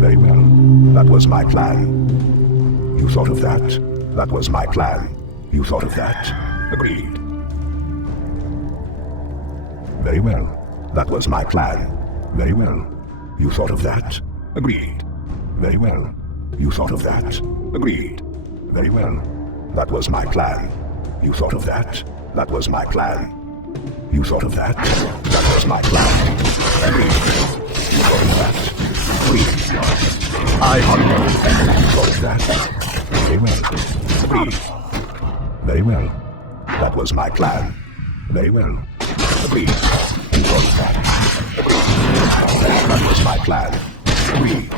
Very well. That was my plan. You thought of that? That was my plan. You thought of that? Agreed. Very well. That was my plan. Very well. You thought of that? Agreed. Very well. You thought of that? Agreed. Very well. That was my plan. You thought of that? That was my plan. You thought of that? That was my plan. Agreed. You thought of that? Agreed. I hunger. You thought of that? Very well. Agreed. Very well. That was my plan. Very well. Agreed. You thought of that? Agreed. That was my plan. Agreed.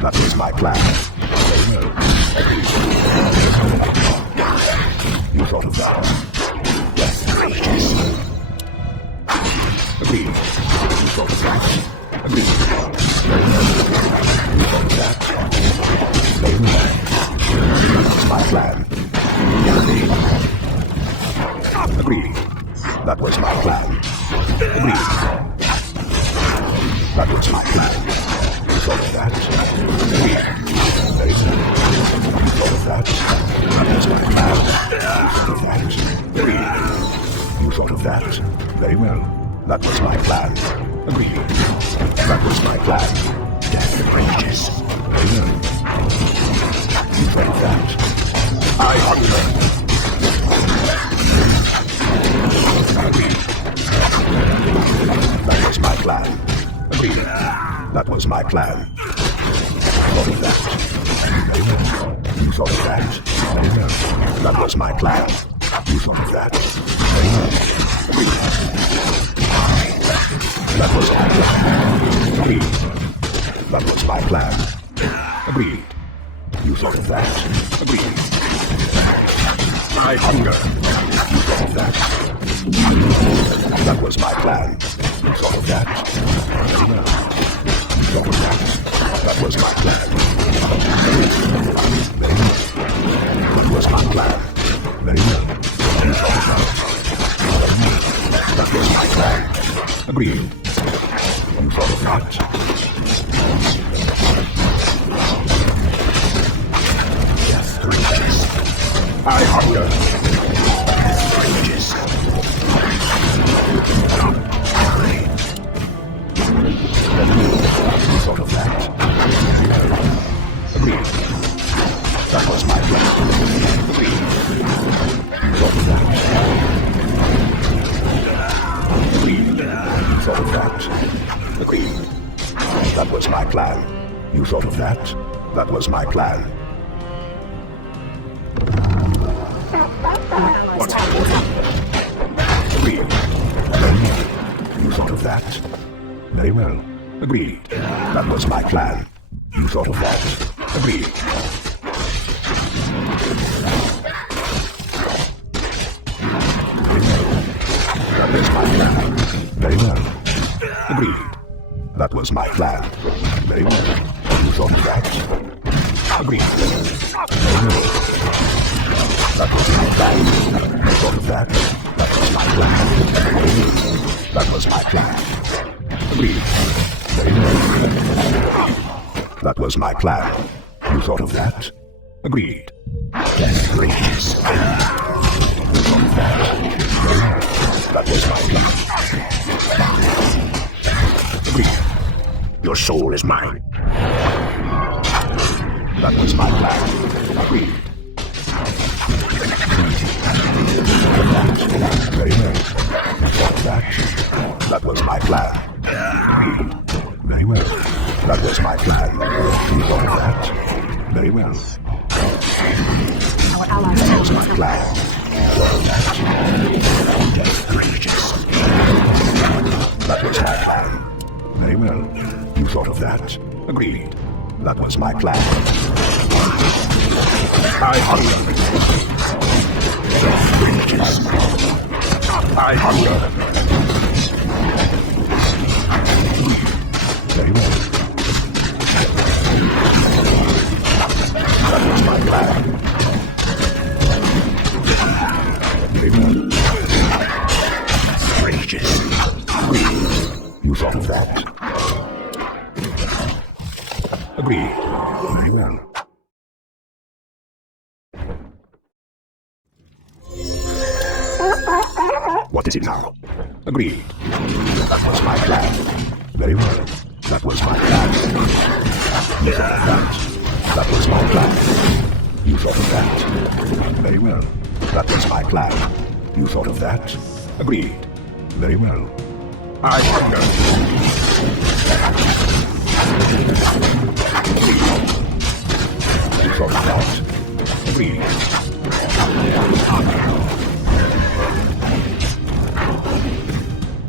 That was my plan. Very well. Agreed. You thought of that? Yes. Agreed. You thought of that? Agreed. Very well. You thought of that? Very well. That was my plan. Agreed. That was my plan. Agreed. That was my plan. You thought of that? Agreed. Very well. You thought of that? That was my plan. You thought of that? Agreed. You thought of that? Very well. That was my plan. Agreed. That was my plan. Death rages. Very well. You thought of that? I hunger. Agreed. That was my plan. Agreed. That was my plan. Thought of that. Very well. You thought of that? Very well. That was my plan. You thought of that? Very well. That was my plan. Agreed. That was my plan. Agreed. You thought of that? Agreed. I hunger. You thought of that? That was my plan. You thought of that? Very well. You thought of that? That was my plan. Very well. That was my plan. Very well. You thought of that? Very well. That was my plan. Agreed. You thought of that? Yes, rages. I hunger. Rages. You thought of that? Agreed. That was my plan. Agreed. You thought of that? Agreed. You thought of that? Agreed. That was my plan. You thought of that? That was my plan. What's happening? Agreed. You thought of that? Very well. Agreed. That was my plan. You thought of that? Agreed. Very well. That was my plan. Very well. Agreed. That was my plan. Very well. You thought of that? Agreed. Very well. That was my plan. You thought of that? That was my plan. Agreed. That was my plan. Agreed. Very well. That was my plan. You thought of that? Agreed. Death rages. You thought of that? Very well. That was my plan. Agreed. Your soul is mine. That was my plan. Agreed. Very well. You thought of that? That was my plan. Agreed. Very well. That was my plan. You thought of that? Very well. That was my plan. That was my plan. Very well. You thought of that? Agreed. That was my plan. I hunger. I hunger. Very well. That was my plan. Very well. Rages. You thought of that? Agreed. Very well. What is it now? Agreed. That was my plan. Very well. That was my plan. You thought of that. That was my plan. You thought of that. Very well. That was my plan. You thought of that. Agreed. Very well. I hunger. You thought of that. Agreed.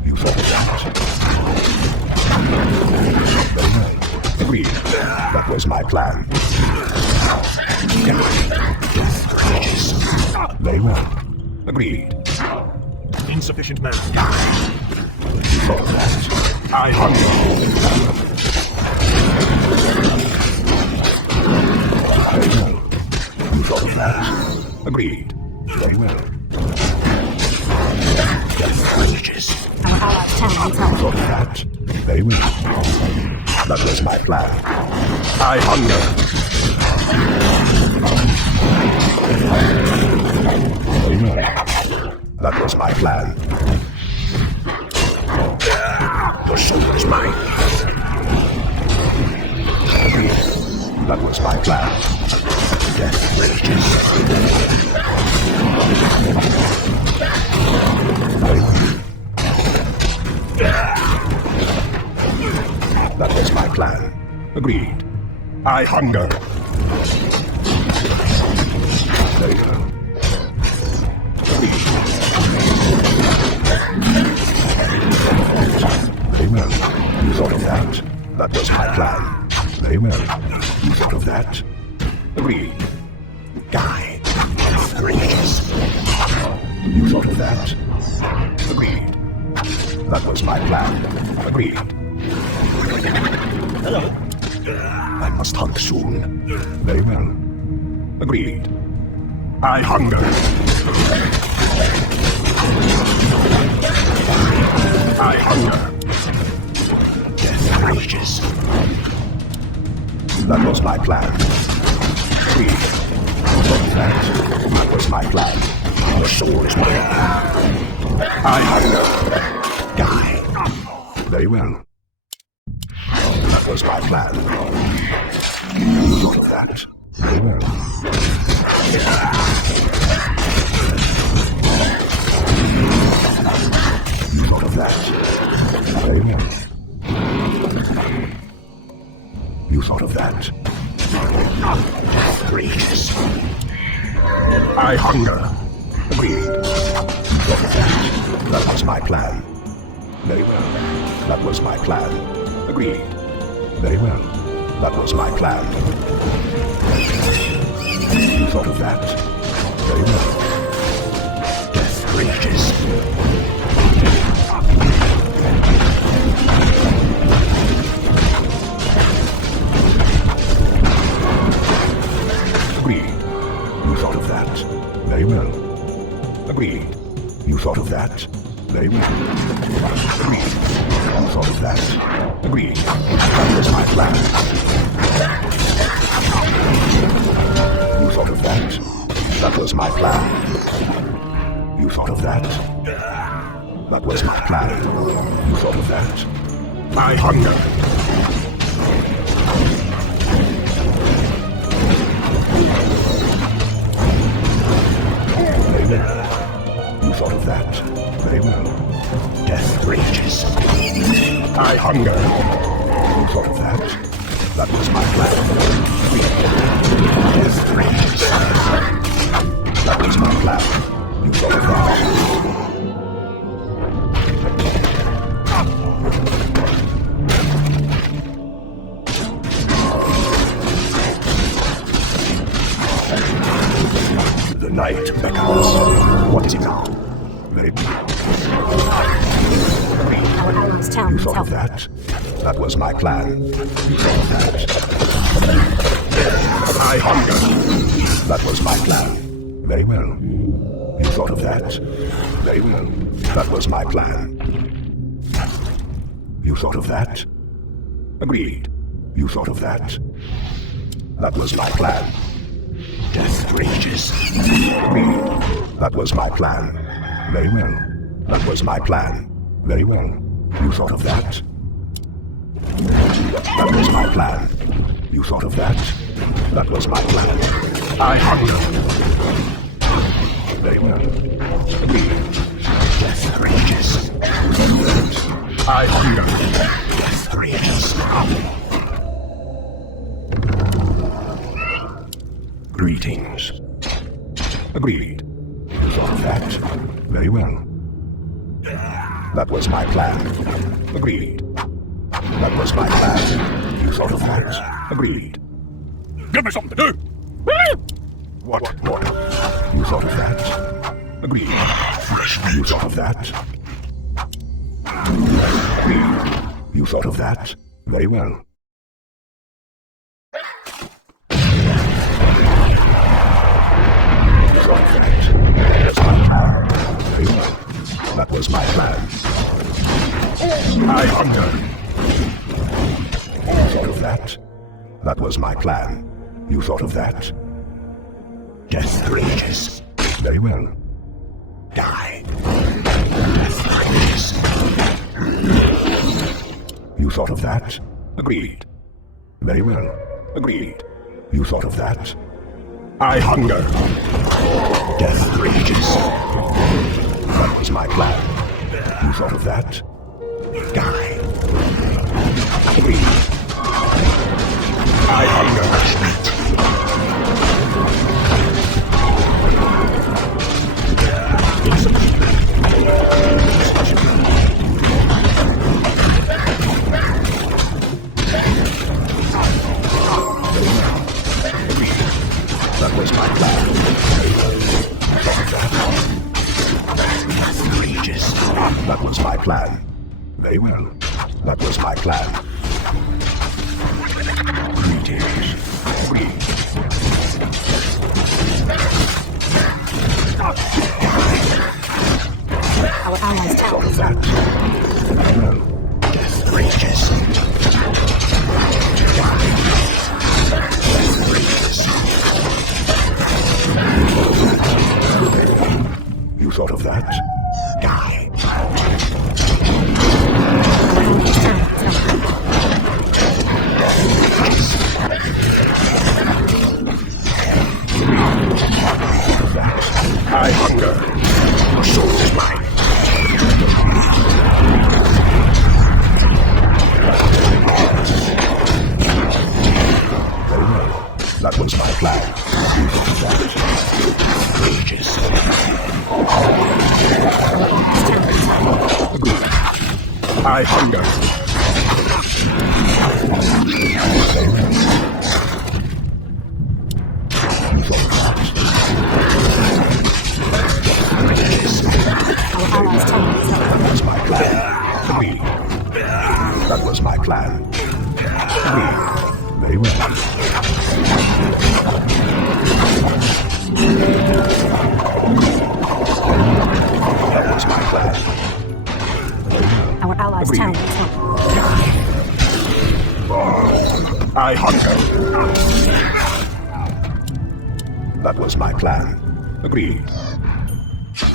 You thought of that. Very well. Agreed. That was my plan. Very well. Agreed. Insufficient men. You thought of that. I hunger. Very well. You thought of that. Agreed. Very well. Our allies' town needs help. You thought of that. Very well. That was my plan. I hunger. Very well. That was my plan. Your soul is mine. That was my plan. Death rages. Very well. That was my plan. Agreed. I hunger. Very well. Agreed. Very well. You thought of that. That was my plan. Very well. You thought of that. Agreed. Die. You thought of that. Agreed. That was my plan. Agreed. Hello. I must hunt soon. Very well. Agreed. I hunger. I hunger. Death rages. That was my plan. Agreed. You thought of that. That was my plan. The soul is mine. I hunger. Die. Very well. That was my plan. You thought of that. Very well. You thought of that. Very well. You thought of that. Rages. I hunger. Agreed. You thought of that. That was my plan. Very well. That was my plan. Agreed. Very well. That was my plan. You thought of that. Very well. Death rages. Agreed. You thought of that. Very well. Agreed. You thought of that. Very well. Agreed. You thought of that. Agreed. That was my plan. You thought of that. That was my plan. You thought of that. That was my plan. You thought of that. I hunger. Very well. You thought of that. Very well. Death rages. I hunger. You thought of that. That was my plan. Death rages. That was my plan. You thought of that. The night beckons. What is it now? Very well. Our allies' town You needs thought help. of that? That was my plan. You thought of that? I hunger. That was my plan. Very well. You thought of that? Very well. That was my plan. You thought of that? Agreed. You thought of that? That was my plan. Death rages. Agreed. That was my plan. Very well. That was my plan. Very well. You thought of that? That was my plan. You thought of that? That was my plan. I hunger. Very well. Agreed. Death rages. I hunger. Death rages. Greetings. Agreed. You thought of that? Very well. That was my plan. Agreed. That was my plan. You thought of that? Agreed. Give me something to do. What? You thought of that? Agreed. You thought of that? Agreed. You thought of that? Very well. You thought of that? That's my plan. Very well. That was my plan. I hunger. You thought of that? That was my plan. You thought of that? Death rages. Very well. Die. Death rages. You thought of that? Agreed. Very well. Agreed. You thought of that? I hunger. Death rages. That was my plan. You thought of that? Die. Agreed. I hunger. That was my plan. Death rages. That was my plan. Very well. That was my plan. Greetings. Agreed. Our allies' tower is That. up. Very well. Death rages. You thought of that? Die. Our allies' tower is up. I hunger. Your soul is mine. Very well. That was my plan. You thought of that? Ages. I hunger. You thought of that? Our allies' tower is up. That was my plan. Agreed. That was my plan. Agreed. Very well. That was my plan. Our allies' Agreed. tower is up. I hunger. That was my plan. Agreed.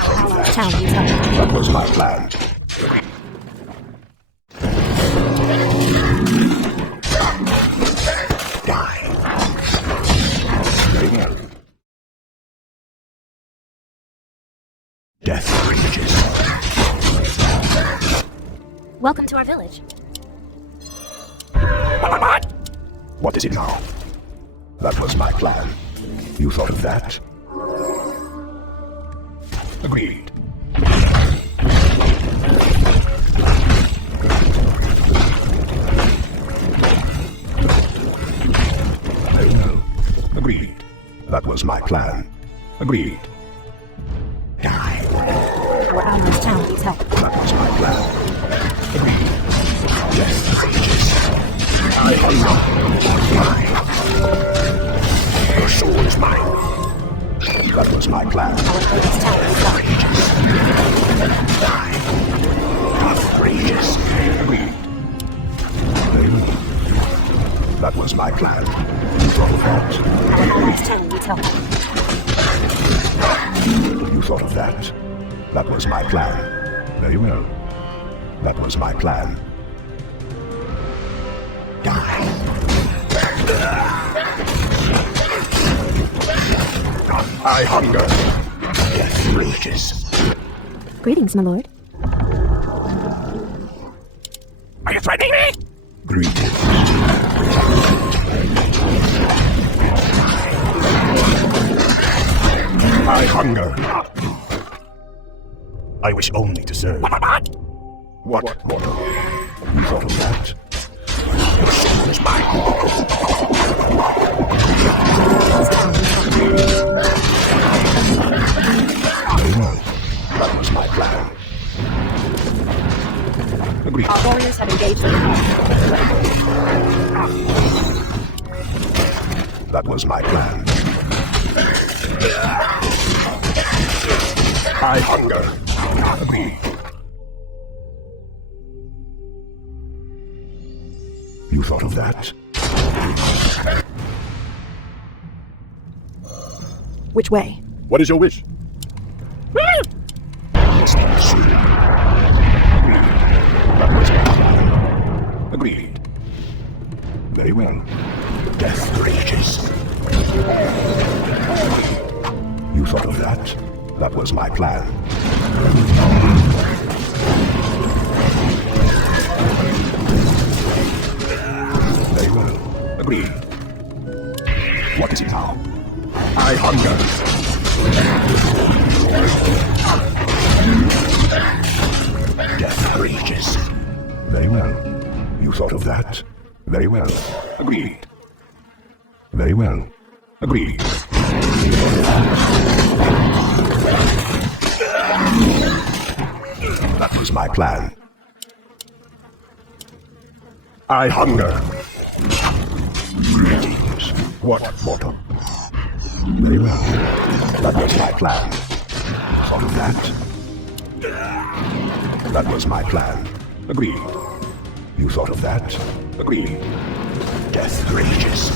Our allies' tower is up. That was my plan. Die. Very well. Death rages. Welcome to our village. What is it now? That was my plan. You thought of that? Agreed. Very well. Agreed. That was my plan. Agreed. Die. Our allies' tower is up. That was my plan. Agreed. Death rages. I hunger. Your soul is mine. That was my plan. Our allies' tower is up. Die. Death rages. Agreed. Very well. That was my plan. You thought of that. Our honest town needs help. You thought of that. That was my plan. Very well. That was my plan. Die. I hunger. Death rages. Greetings, my lord. Are you threatening me? Greetings. I hunger. I wish only to serve. What, mortal? You thought of that? Your soul is mine. Very well. That was my plan. Agreed. Our warriors have engaged in That was my plan. I hunger. Agreed. You thought of that? Which way? What is your wish? It's not soon. That was my plan. Agreed. Very well. Death rages. You thought of that? That was my plan. Very well. Agreed. What is it now? I hunger. Death rages. Very well. You thought of that? Very well. Agreed. Very well. Agreed. That was my plan. I hunger. Greetings. What, mortal? Very well. That was my plan. Thought of that? That was my plan. Agreed. You thought of that? Agreed. Death rages.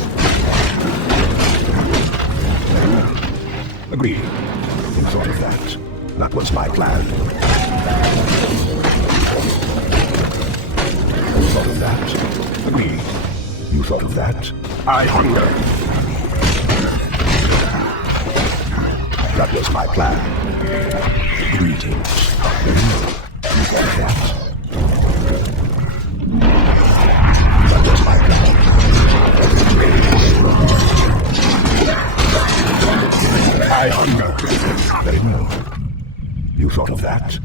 Agreed. You thought of that? That was my plan. You thought of that? Agreed. You thought of that? I hunger. That was my plan. Greetings. You thought of that? That was my plan. I hunger. Very well. You thought of that?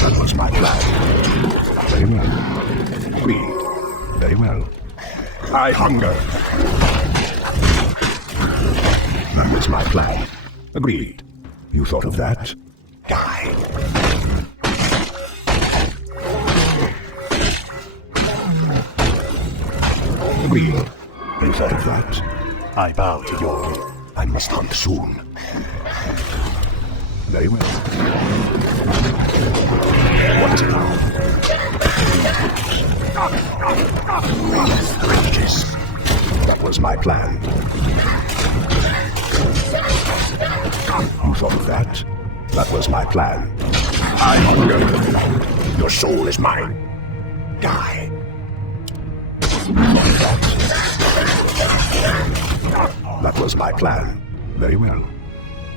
That was my plan. Very well. Agreed. Very well. I hunger. That was my plan. Agreed. You thought of that? Die. Agreed. You thought of that? I bow to your will. I must hunt soon. Very well. What is it now? Rages. That was my plan. You thought of that? That was my plan. I hunger. Your soul is mine. Die. You thought of that? That was my plan. Very well.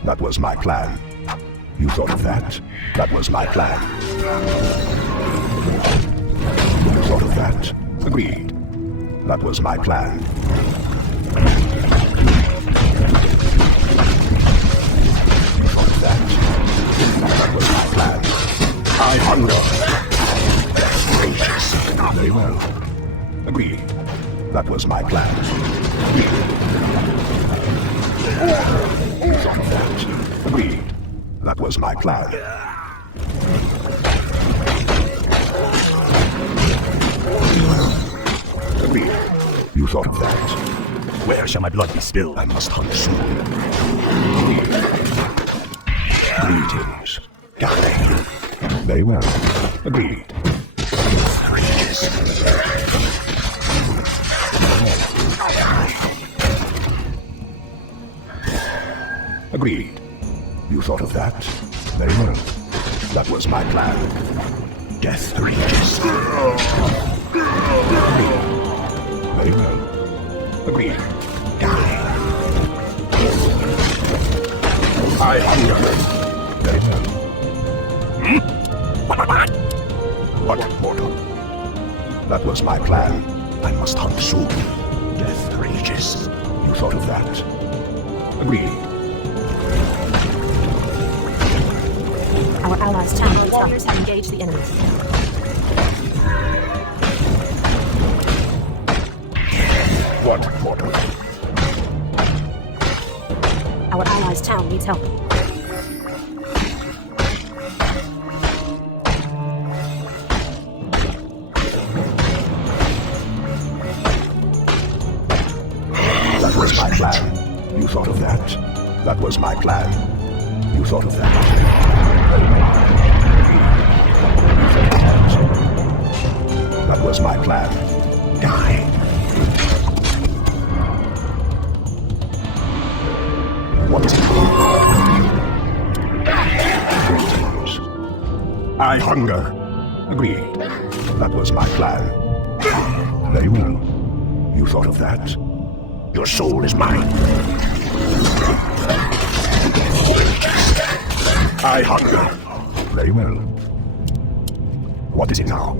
That was my plan. You thought of that? That was my plan. You thought of that? Agreed. That was my plan. You thought of that? That was my plan. I hunger. Gracious. Very well. Agreed. That was my plan. You thought of that? Agreed. That was my plan. Agreed. You thought of that? Where shall my blood be spilled? I must hunt soon. Greetings. Die. Very well. Agreed. Agreed. You thought of that? Very well. That was my plan. Death reaches. Agreed. Very well. Agreed. Die. I hunger. Very well. What portal? That was my plan. I must hunt soon. Death rages. You thought of that? Agreed. Our allies' town warriors have engaged the enemy. What portal? Our allies' town needs help. That was my plan. You thought of that? That was my plan. You thought of that? That was my plan. Die. What is it? Greetings. I hunger. Agreed. That was my plan. Very well. You thought of that? Your soul is mine. I hunger. Very well. What is it now?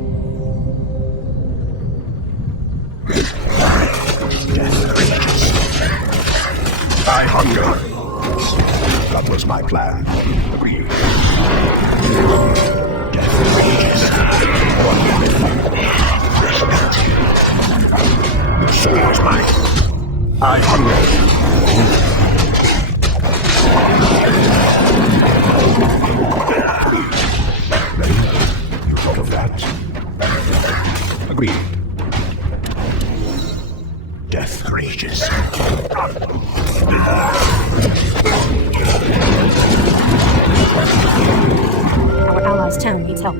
I hunger. That was my plan. Agreed. Your soul is mine. I hunger. You thought of that? Agreed. Death rages. Our allies' town needs help.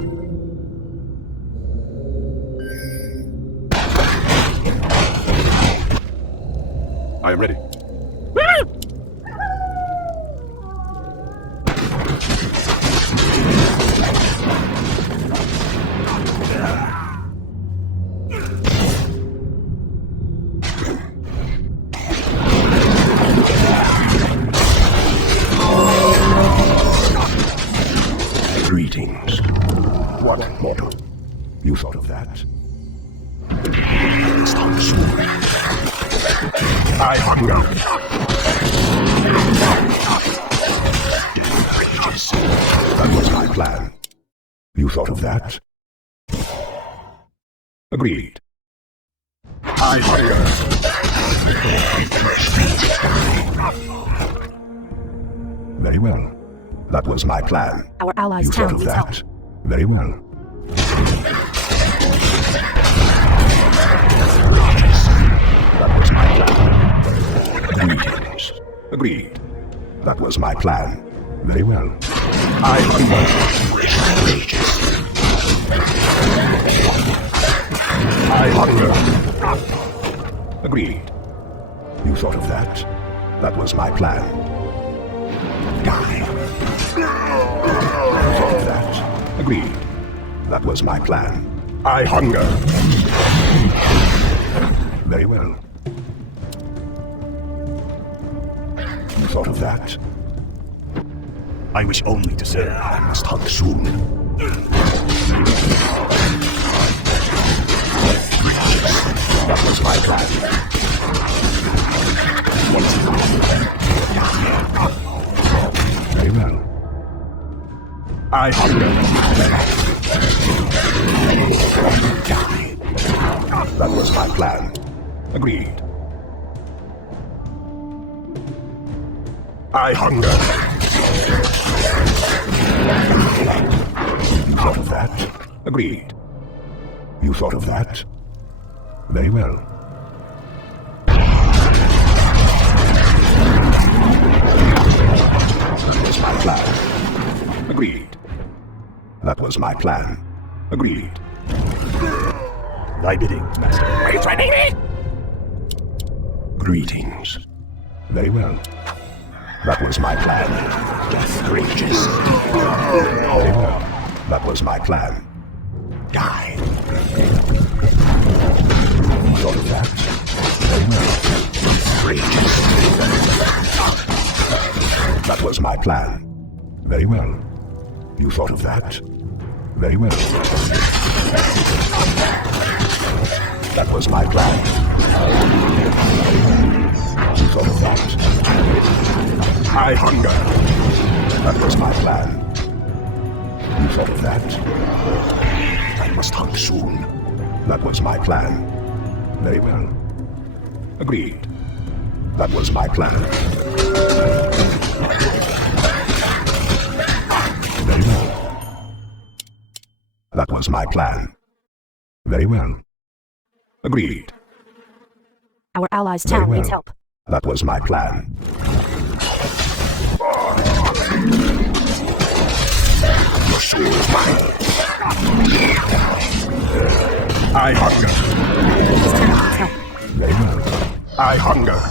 I am ready. Greetings. What mortal? You thought of that? Stop soon. I hunger. That was my plan. You thought of that? Agreed. I hunger. Very well. That was my plan. Our allies' You thought town of needs help. that? Very well. That was my plan. Greetings. Agreed. That was my plan. Very well. I hunger. I hunger. Agreed. You thought of that? That was my plan. Die. You thought of that? Agreed. That was my plan. I hunger. Very well. You thought of that? I wish only to serve. I must hunt soon. That was my plan. Very well. I hunger. That was my plan. Agreed. I hunger. You thought of that? Agreed. You thought of that? Very well. That was my plan. Agreed. That was my plan. Agreed. Thy bidding, master. Are you threatening me? Greetings. Very well. That was my plan. Death reaches. Very well. That was my plan. Die. Thought of that? Very well. Reaches. That was my plan. Very well. You thought of that? Very well. That was my plan. You thought of that? I hunger. That was my plan. You thought of that? I must hunt soon. That was my plan. Very well. Agreed. That was my plan. Very well. That was my plan. Very well. Agreed. Our allies' Very town well. needs help. That was my plan. Your soul is mine. I hunger. This town needs help. Very well. I hunger.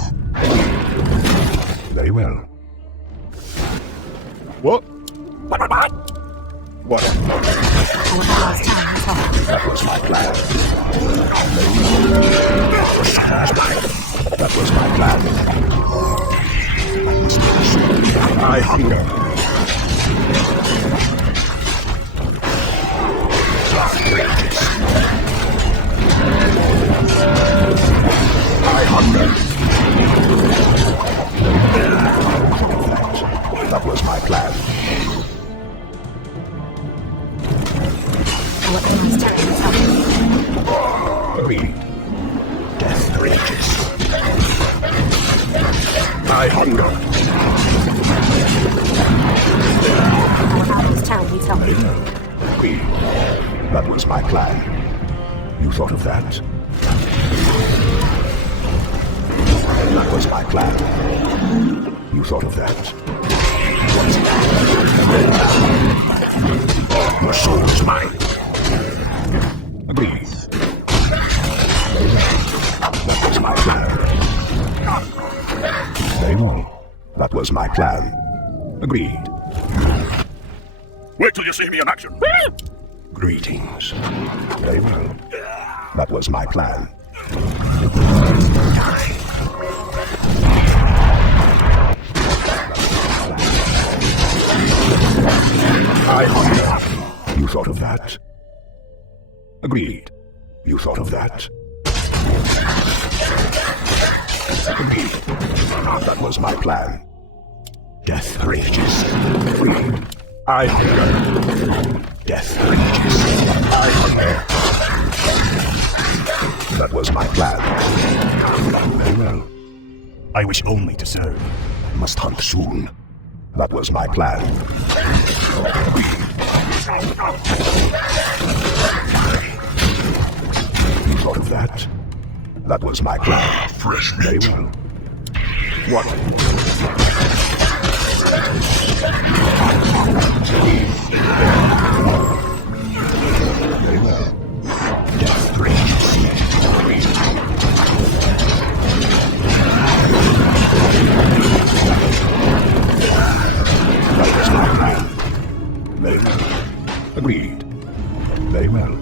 Very well. What? What? Our allies' town needs help. That was my plan. That was my plan. I hunger. I hunger. That was my plan. Our allies' town needs help. Agreed. Death rages. I hunger. Our allies' town needs help. Agreed. That was my plan. You thought of that? That was my plan. You thought of that? Your soul is mine. Agreed. That was my plan. Very well. That was my plan. Agreed. Wait till you see me in action. Greetings. Very well. That was my plan. I hunger. You thought of that? Agreed. You thought of that? Agreed. That was my plan. Death rages. Agreed. I hunger. Death rages. I hunger. That was my plan. Very well. I wish only to serve. I must hunt soon. That was my plan. You thought of that? That was my plan. Fresh Very meat. well. What? Very well. Death rages. That was my plan. Very well. Agreed. Very well.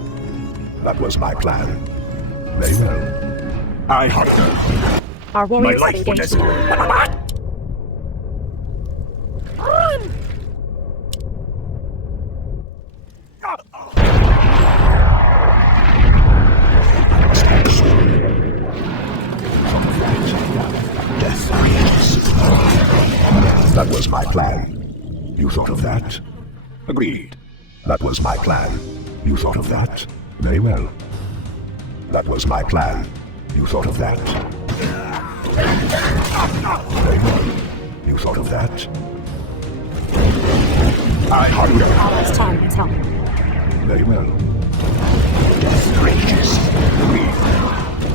That was my plan. Very well. I hunger. Our My warriors have life for engaged. this. Death rages. That was my plan. You thought of that? Agreed. That was my plan. You thought of that? Very well. That was my plan. You thought of that? Very well. You thought of that? I hunger. Our allies' town needs help. Very well. Death rages.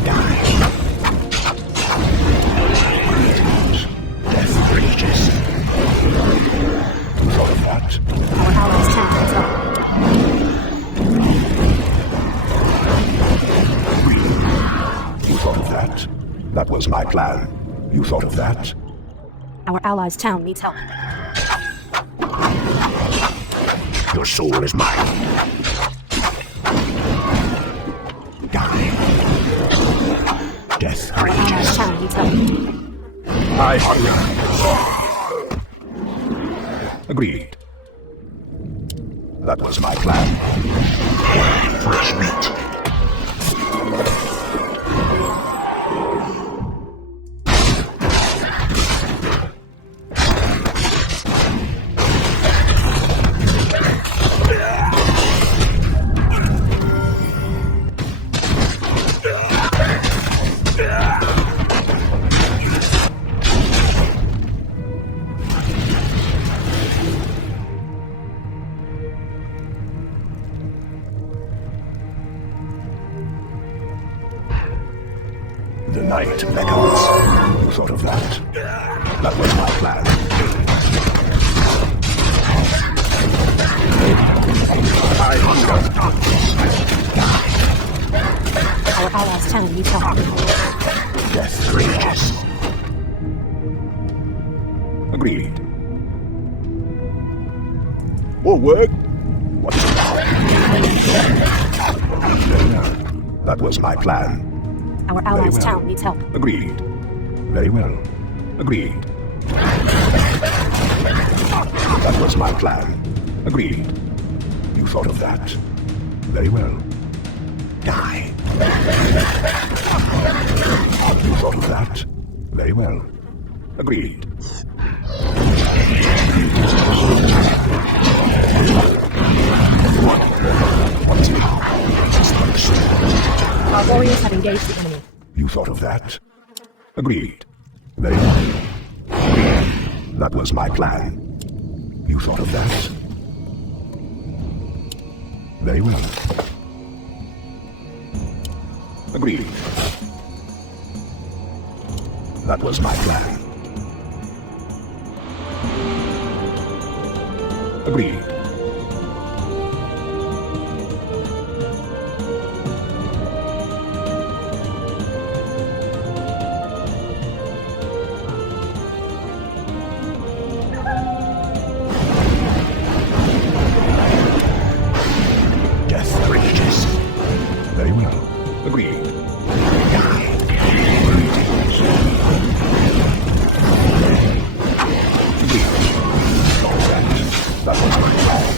Die. Death rages. You thought of that? Our allies' town needs help. That was my plan. You thought of that? Our allies' town needs help. Your soul is mine. Die. Death Our allies' rages. town needs help. I hunger. Agreed. That was my plan. Fresh meat. The night beckons. You thought of that? That was my plan. I hunger. Our allies' town needs help. Death rages. Agreed. Forward. What's it now? That was my plan. Our allies' well. town needs help. Agreed. Very well. Agreed. That was my plan. Agreed. You thought of that. Very well. Die. You thought of that. Very well. Agreed. What's it now? Our warriors have engaged the enemy. You thought of that? Agreed. Very well. That was my plan. You thought of that? Very well. Agreed. That was my plan. Agreed. Death rages. Very well. Agreed. Agreed. That was my plan.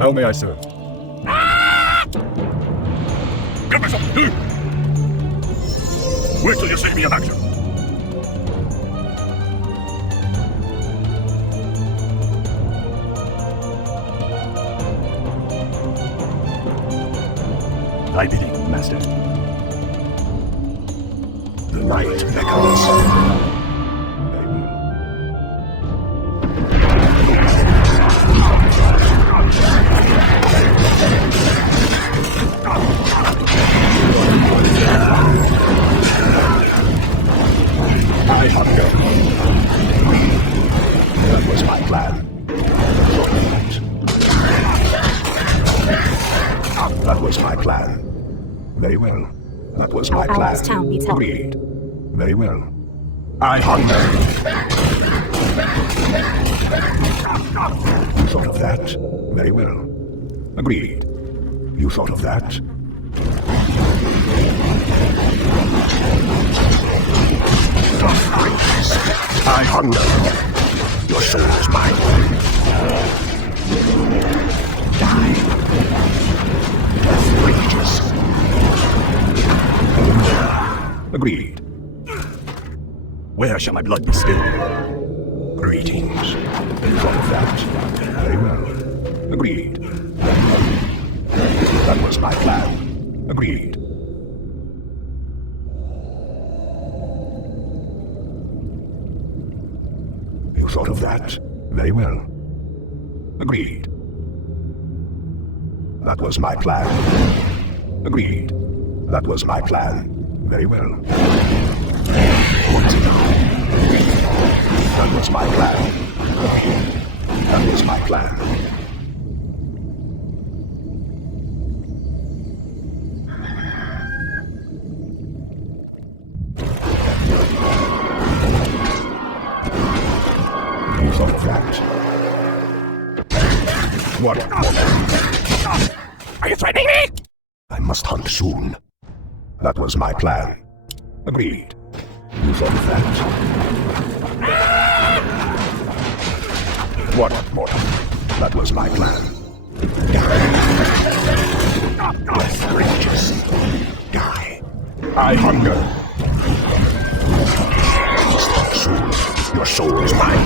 How may I serve? Get me something to do. Wait till you see me in action. Thy bidding, master. The night beckons. I hunger. That was my plan. That was my plan. Very well. That was my Our plan. allies' town needs help. Agreed. Very well. I hunger. You thought of that? Very well. Agreed. You thought of that? I hunger. Your soul is mine. Die. Death rages. Agreed. Where shall my blood be spilled? Greetings. You thought of that? Very well. Agreed. That was my plan. Agreed. You thought of that? Very well. Agreed. That was my plan. Agreed. That was my plan. Very well. That was my plan. That was my plan. thought of that. What? Are you threatening me? I must hunt soon. That was my plan. Agreed. You thought of that. What, mortal? That was my plan. Outrageous. Die. I hunger. Soon, your soul is mine.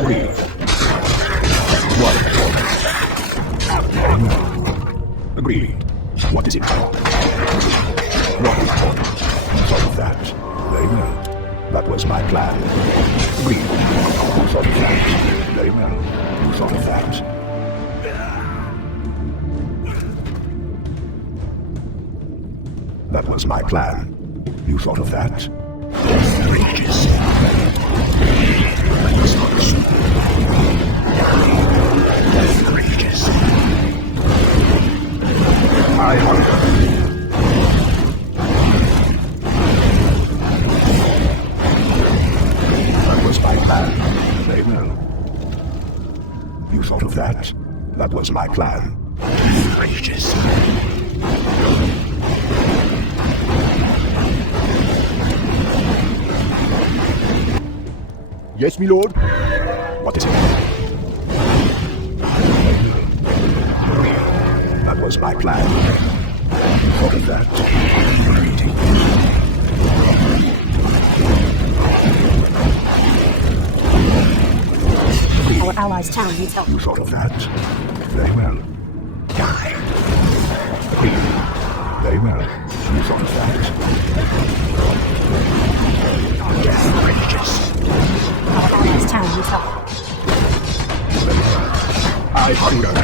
Agreed. What? Agreed. What is it for? What is mortal? You thought of that. Very well. That was my plan. Agreed. You thought of that. Very well. You thought of that. That was my plan. You thought of that? Outrageous. Outrageous. I hunger. That was my plan. Very well. You thought of that? That was my plan. Outrageous. Yes, my lord. What is it? That was my plan. You thought of that? Our allies' tower needs help. You thought of that? Very well. Die. Agreed. Very well. You thought of that? Outrageous. Our allies' tower needs help. I hunger.